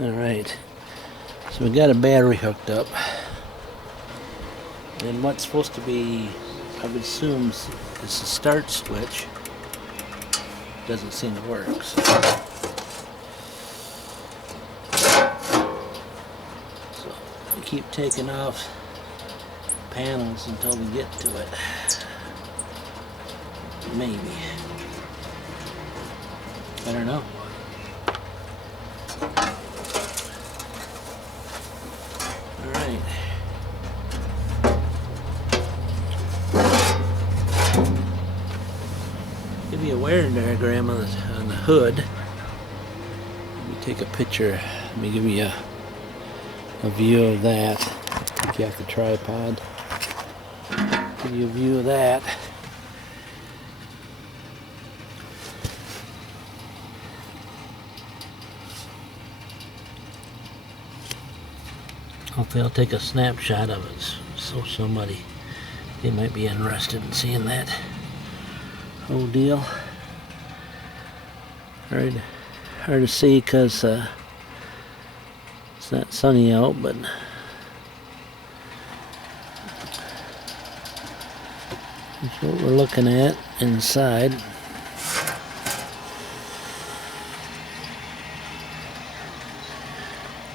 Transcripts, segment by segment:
Alright, so we got a battery hooked up, and what's supposed to be, I would assume, is the start switch doesn't seem to work. So we keep taking off panels until we get to it. Maybe. I don't know. Alright. Give me a wearing diagram on the hood. Let me take a picture. Let me give you a view of that. Take you off the tripod. Give you a view of that. Hopefully I'll take a snapshot of it so somebody, they might be interested in seeing that whole deal. Hard to see because it's not sunny out, but that's what we're looking at inside.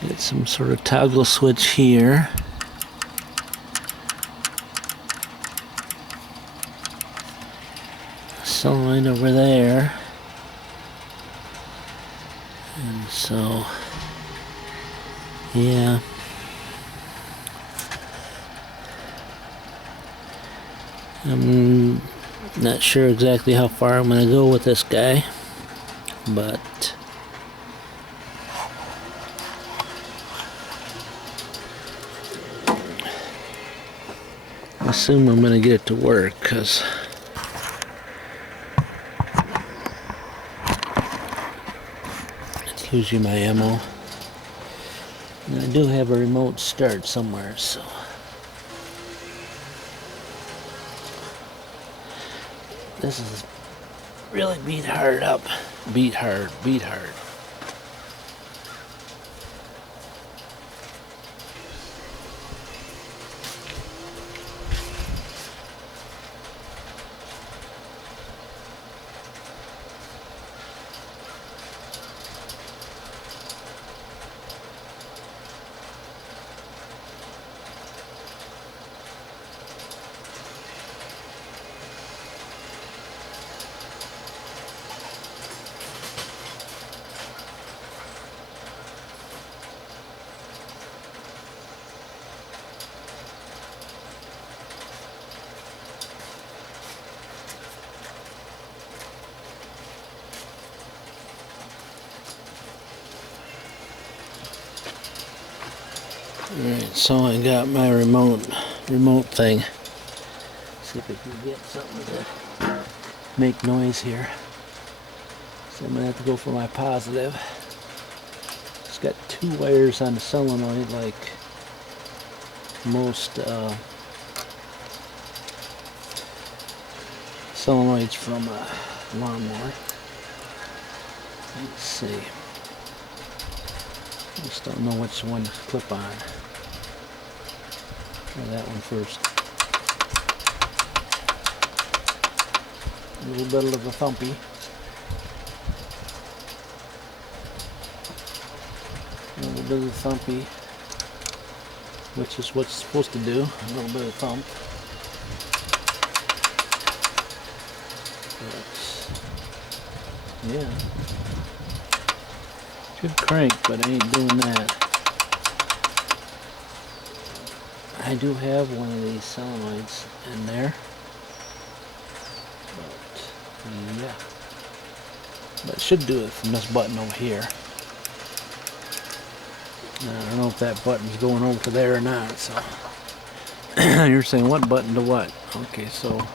Get some sort of toggle switch here. Solenoid over there. And so, yeah. I'm not sure exactly how far I'm going to go with this guy, but I assume I'm going to get it to work, because it's losing my ammo. And I do have a remote start somewhere, so this is really beat hard up. Beat hard, beat hard. Alright, so I got my remote thing. See if I can get something to make noise here. So I'm gonna have to go for my positive. It's got two wires on the solenoid, like most solenoids from a lawnmower. Let's see. Just don't know which one to clip on. Try that one first. A little bit of a thumpy. A little bit of thumpy, which is what's supposed to do. A little bit of thump. But, yeah. Should crank, but I ain't doing that. I do have one of these solenoids in there. But, yeah. But it should do it from this button over here. I don't know if that button's going over to there or not, so. You're saying what button to what? Okay, so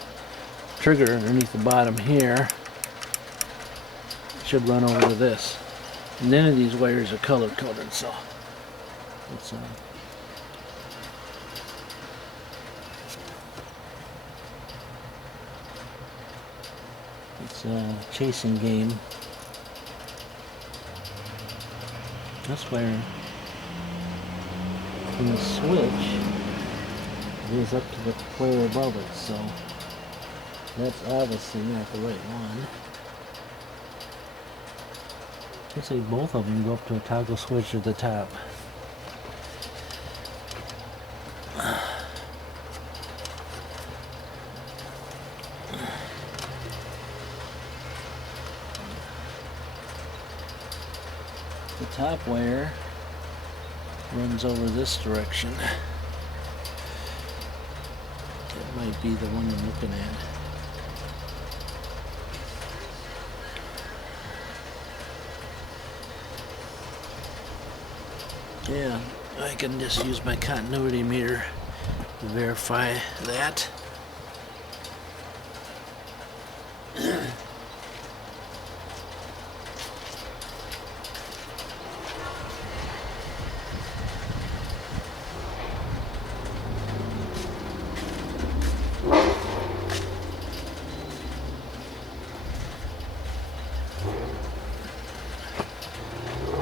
trigger underneath the bottom here should run over to this. None of these wires are color coded, so it's a chasing game. This wire from the switch goes up to the wire above it, so that's obviously not the right one. Looks like both of them go up to a toggle switch at the top. The top wire runs over this direction. That might be the one I'm looking at. Yeah, I can just use my continuity meter to verify that.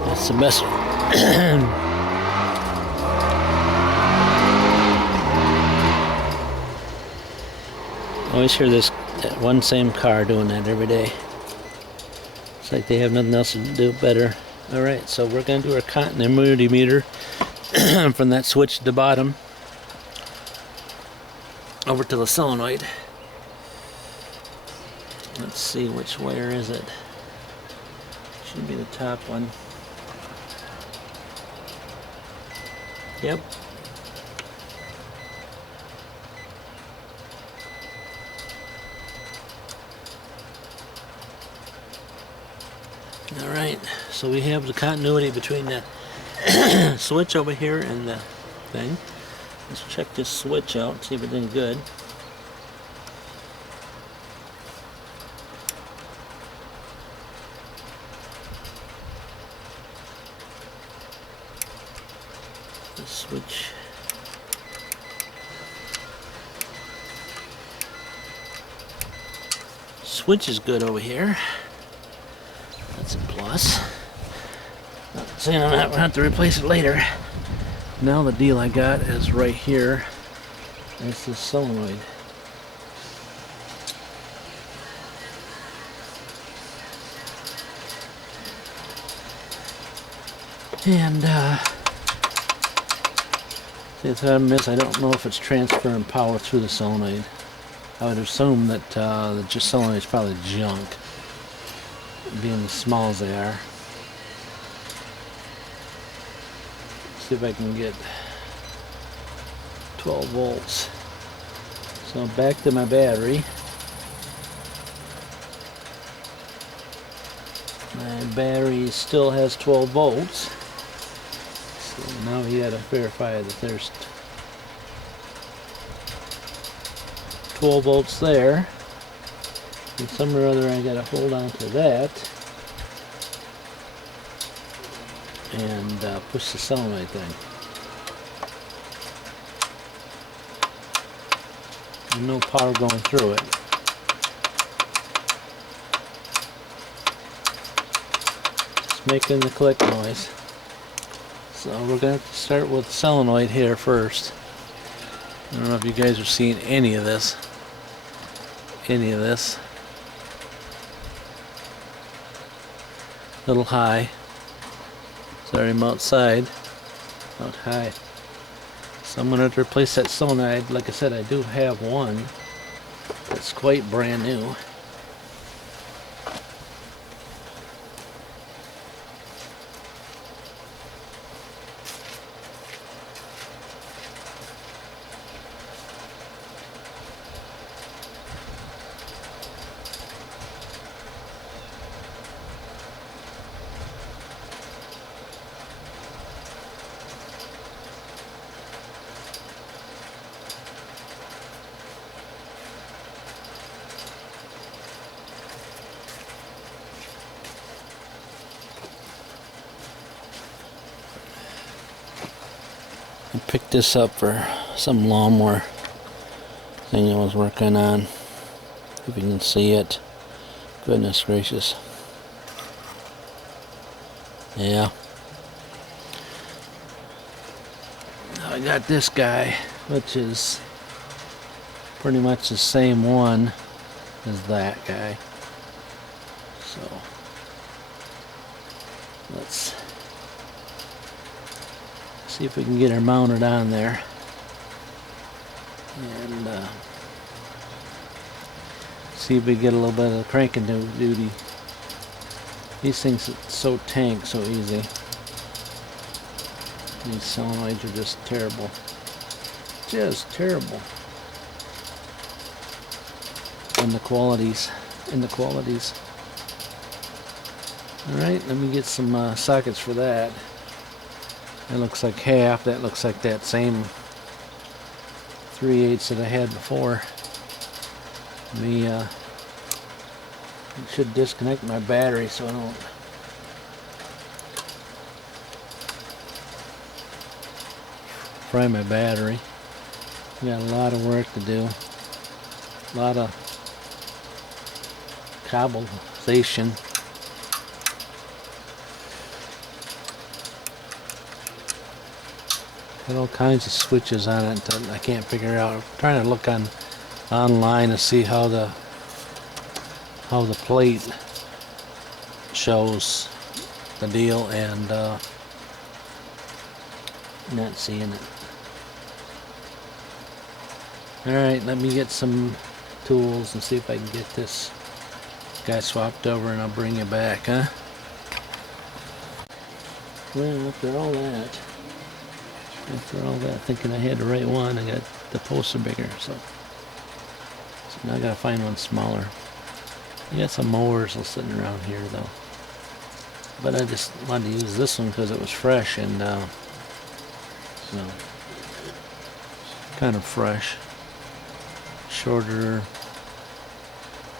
That's the best. I always hear that one same car doing that every day. It's like they have nothing else to do better. Alright, so we're going to do our continuity meter from that switch at the bottom over to the solenoid. Let's see, which wire is it? Should be the top one. Yep. Alright, so we have the continuity between the switch over here and the thing. Let's check this switch out, see if it's any good. The switch is good over here. That's a plus. Not saying I'm not going to have to replace it later. Now the deal I got is right here. It's the solenoid. And see, the problem is I don't know if it's transferring power through the solenoid. I would assume that the solenoid is probably junk, being as small as they are. See if I can get 12 volts. So back to my battery. My battery still has 12 volts. So now we gotta verify that there's 12 volts there. And somewhere or other I gotta hold on to that and push the solenoid thing. And no power going through it. Just making the click noise. So we're going to start with the solenoid here first. I don't know if you guys are seeing any of this. A little high. Sorry, I'm outside. Out high. So I'm going to replace that solenoid. Like I said, I do have one that's quite brand new. I picked this up for some lawnmower thing I was working on. If you can see it. Goodness gracious. Yeah. I got this guy, which is pretty much the same one as that guy. So let's see if we can get her mounted on there. And see if we get a little bit of cranking duty. These things are so tank, so easy. These solenoids are just terrible. Just terrible. And the qualities. Alright, let me get some sockets for that. That looks like half. That looks like that same 3/8 that I had before. Should disconnect my battery so I don't fry my battery. Got a lot of work to do. A lot of cobblization. Got all kinds of switches on it that I can't figure out. I'm trying to look online to see how the plate shows the deal, and not seeing it. Alright, let me get some tools and see if I can get this guy swapped over, and I'll bring you back, huh? Well, after all that, thinking I had the right one, I got the poster bigger, so now I gotta find one smaller. I got some mowers sitting around here though, but I just wanted to use this one because it was fresh and kind of fresh, shorter,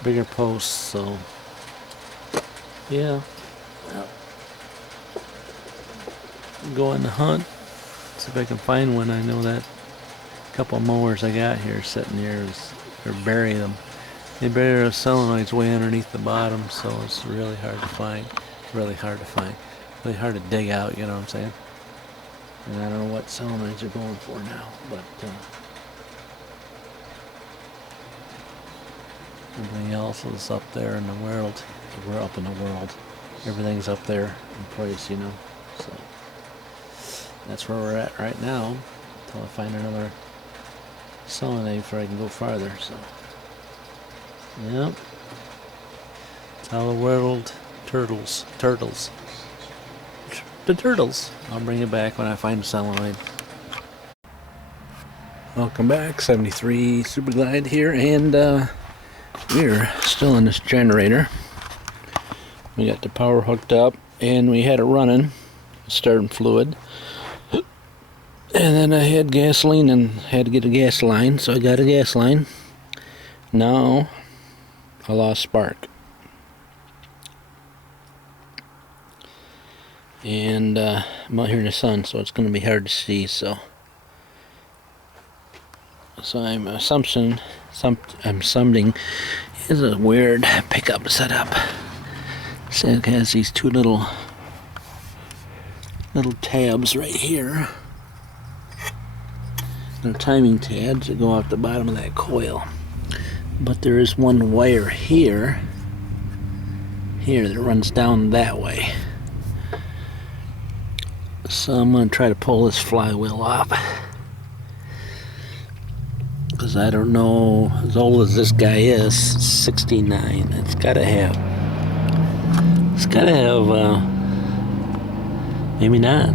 bigger posts. So yeah, well, go on the hunt, see if I can find one. I know that a couple of mowers I got here sitting here or bury them. They bury their solenoids way underneath the bottom, so it's really hard to find. Really hard to dig out, you know what I'm saying? And I don't know what solenoids are going for now, but everything else is up there in the world. We're up in the world. Everything's up there in price, you know. So that's where we're at right now until I find another solenoid before I can go farther. So yep, that's how the world turtles. The turtles. I'll bring it back when I find a solenoid. Welcome back, 73 Super Glide here, and we're still in this generator. We got the power hooked up, and we had it running, starting fluid. And then I had gasoline and had to get a gas line, so I got a gas line. Now I lost spark. And I'm out here in the sun, so it's going to be hard to see. So I'm assuming is a weird pickup setup. So it has these two little tabs right here. They're timing tabs that go off the bottom of that coil. But there is one wire here that runs down that way. So I'm going to try to pull this flywheel off, because I don't know, as old as this guy is, 69, it's got to have, maybe not.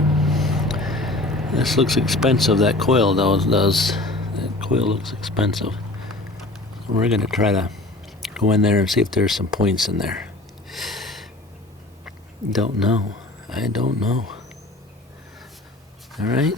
This looks expensive, that coil does. That coil looks expensive. So we're going to try to go in there and see if there's some points in there. Don't know. I don't know. All right.